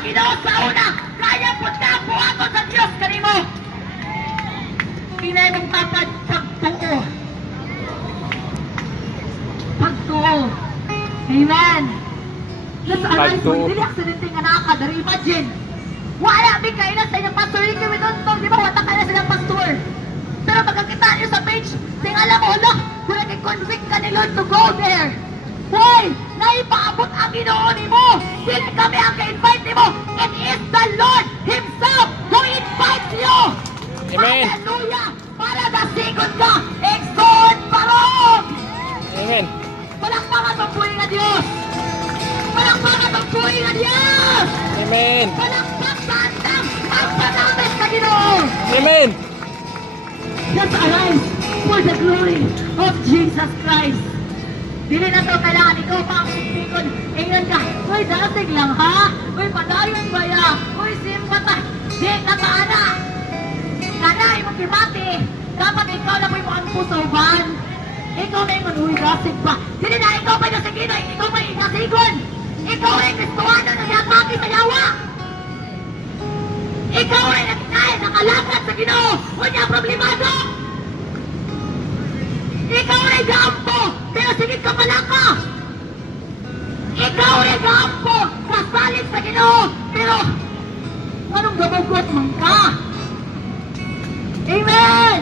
ang Ginoo sa una. Kaya po na buhaton sa Dios kanimo. Pinay mong tatad pagtuo. Pagtuo. Amen. Let's arise mo. Dili aksidente nga nakakadari. Imagine. Wala mi kailan sa inyong pastor. Hindi kami doon. Di ba? Wata kailan sa inyong pastor. Pero magkakita niyo sa page, tingala mo, hala, kung nag-convict ka ni Lord to go there. Hoy! Naipaabot ang Ginoo nimo. Dili kami ang ka-invite nimo. It is the Lord Himself who invites you. Amen. Hallelujah! Para dasigon ka, exhort parong! Amen. Palakpakan ang buhay nga Diyos! Palakpakan ang buhay nga Diyos! Amen. Palakpakan ang pagpanamis sa Ginoo! Amen. Let's arise for the glory of Jesus Christ. Dili na to kailangan ikaw pa ang pipikon. Ingat ka. Uy, dating lang ha? Uy, padayon ba ya? Uy, simpata. Di, nataana. Kanay mo kimati. Dapat ikaw na mo ang pusoban. Ikaw na yung uy, dating pa. Dili na ikaw pa yung sige na. Ikaw pa yung ikasigon. Ikaw ay kristuano na yataki sa yawa. Ikaw ay nakalakad sa Ginoo. Wala problemado. Ikaw ay gaampo, pero sige ka pala ka. Ikaw ay gaampo, kasalit sa Ginoo, pero anong gamugot man ka? Amen!